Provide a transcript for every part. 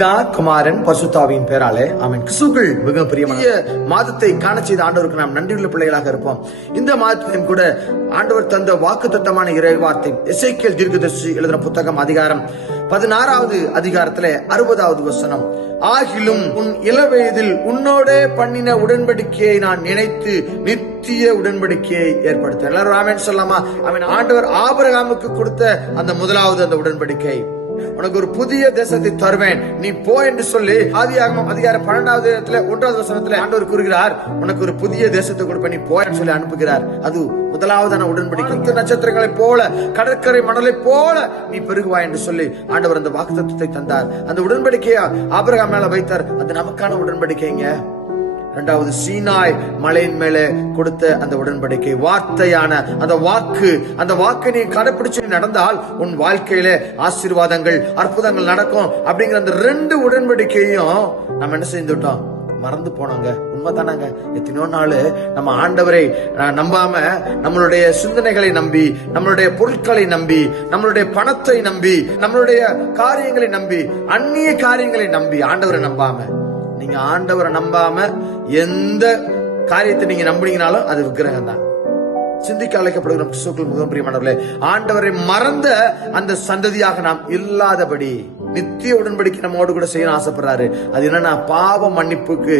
பிதா, குமாரன், பரிசுத்தாவியின் பேராலே ஆமென். கிறிஸ்துவுக்குள் மிக பிரியமான மாதத்தை காண செய்த ஆண்டவருக்கு நாம் நன்றியுள்ள பிள்ளைகளாக இருப்போம். இந்த மாதத்திலும் கூட ஆண்டவர் தந்த வாக்குத்தத்தமான இறைவார்த்தை எசேக்கியேல் தீர்க்கதரிசி எழுதின புத்தகம் அதிகாரம் 16வது அதிகாரத்திலே 60வது வசனம். ஆகிலும் உன் இளவயதில் உன்னோடே பண்ணின உடன்படிக்கையை நான் நினைத்து நித்திய உடன்படிக்கையை ஏற்படுத்த. எல்லாரும் ஆமென் சொல்லலாமா? ஆமென். ஆண்டவர் ஆபிரகாமுக்கு கொடுத்த அந்த முதலாவது அந்த உடன்படிக்கை, உனக்கு ஒரு புதிய தேசத்தை தருவேன், நீ போ என்று சொல்லி ஆதியாகமம் அதிகாரம் 12வது 1வது வசனத்துல ஆண்டவர் கூறுகிறார், உனக்கு ஒரு புதிய தேசத்தை கொடுப்பேன், நீ போ என்று சொல்லி அனுப்புகிறார். அது முதலாவதான உடன்படிக்கை. நட்சத்திரங்களை போல, கடற்கரை மணலை போல நீ பெருகுவாய் என்று சொல்லி ஆண்டவர் அந்த வாக்குத்தத்தத்தை தந்தார். அந்த உடன்படிக்கையை ஆபிரகாம் மேல வைத்தார். அது நமக்கான உடன்படிக்கைங்க. இரண்டாவது, சீனாய் மலையின் மேலே கொடுத்த அந்த உடன்படிக்கை, வார்த்தையான அந்த வாக்கு. அந்த வாக்கை நீ கடைபிடிச்சு நடந்தால் உன் வாழ்க்கையில ஆசீர்வாதங்கள், அற்புதங்கள் நடக்கும். அப்படிங்கிற அந்த 2 உடன்படிக்கையும் நம்ம என்ன செஞ்சுட்டோம்? மறந்து போனோங்க. உண்மைதானாங்க. எத்தனையோ நாள் நம்ம ஆண்டவரை நம்பாம, நம்மளுடைய சிந்தனைகளை நம்பி, நம்மளுடைய பொருட்களை நம்பி, நம்மளுடைய பணத்தை நம்பி, நம்மளுடைய காரியங்களை நம்பி, அந்நிய காரியங்களை நம்பி ஆண்டவரை நம்பாம, நீங்க ஆண்டவரை நம்பாம எந்த காரியத்தை நீங்க நம்பினீங்கனாலும் அது விக்கிரகம் தான். சிந்திக்க அழைக்கப்படுகிற கிறிஸ்துவுக்குள் மிகவும் பிரியமானவர்களே, ஆண்டவரை மறந்த அந்த சந்ததியாக நாம் இல்லாதபடி நித்திய உடன்படிக்கை நம்மோடு கூட செய்ய ஆசைப்படுறாரு. அது என்னன்னா, பாவ மன்னிப்புக்கு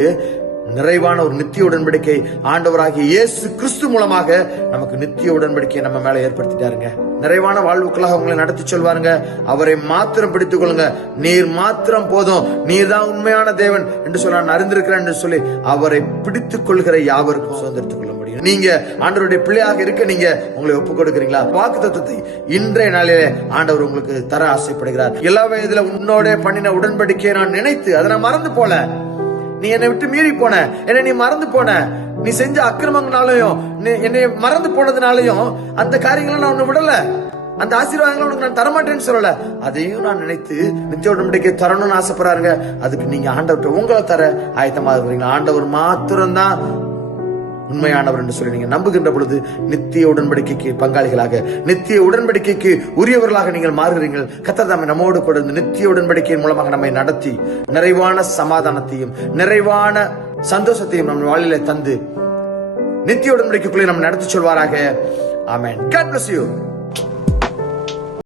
நிறைவான ஒரு நித்திய உடன்படிக்கை ஆண்டவராகிய இயேசு கிறிஸ்து மூலமாக நமக்கு நித்திய உடன்படிக்கையை நம்ம மேல ஏற்படுத்திட்டாருங்க. நிறைவான வாழ்வுக்களாக உங்களை நடத்தி சொல்வாருங்க. அவரை மாத்திரம் பிடித்துக் கொள்ளுங்க, நீர் மாத்திரம் போதும், நீர் தான் உண்மையான தேவன் என்று சொல்ல நான் அறிந்திருக்கிறேன் என்று சொல்லி அவரை பிடித்துக் கொள்கிற யாவருக்கும் சுதந்திரத்துக் கொள்ள முடியும். நீங்க ஆண்டவருடைய பிள்ளையாக இருக்க நீங்க உங்களை ஒப்புக் கொடுக்கிறீங்களா? வாக்குத்தத்தத்தை இன்றைய நாளிலே ஆண்டவர் உங்களுக்கு தர ஆசைப்படுகிறார். எல்லா வயதுல உன்னோட பண்ணின உடன்படிக்கையை நான் நினைத்து அதை நான் மறந்து போல, நீ என்னை விட்டு மீறி போன, என்னை நீ மறந்து போன, நீ செஞ்ச அக்கிரமங்களாலையும் என்னை மறந்து போனதுனாலையும் அந்த காரியங்களை நான் உன்னை விடல, அந்த ஆசீர்வாதங்களை உனக்கு நான் தரமாட்டேன்னு சொல்லல, அதையும் நான் நினைத்து நித்திய உடன்படிக்கை தரணும்னு ஆசைப்படுறாருங்க. அதுக்கு நீங்க ஆண்டவர்கிட்ட உங்களை தர ஆயத்தமா இருக்கிறீங்களா? ஆண்டவர் மாத்திரம்தான் உண்மையானவர் என்று சொல்லி நீங்க நம்புகின்ற பொழுது நித்திய உடன்படிக்கைக்கு பங்காளிகளாக, நித்திய உடன்படிக்கைக்கு உரியவர்களாக நீங்கள் மாறுகிறீர்கள். கர்த்தர் தாமே நம்மோடு கூட நித்திய உடன்படிக்கையின் மூலமாக நம்மை நடத்தி நிறைவான சமாதானத்தையும் நிறைவான சந்தோஷத்தையும் நம்ம வாழ்விலே தந்து நித்திய உடன்படிக்கைக்குள்ளே நம்ம நடத்தி சொல்வாராக. ஆமென். God bless you.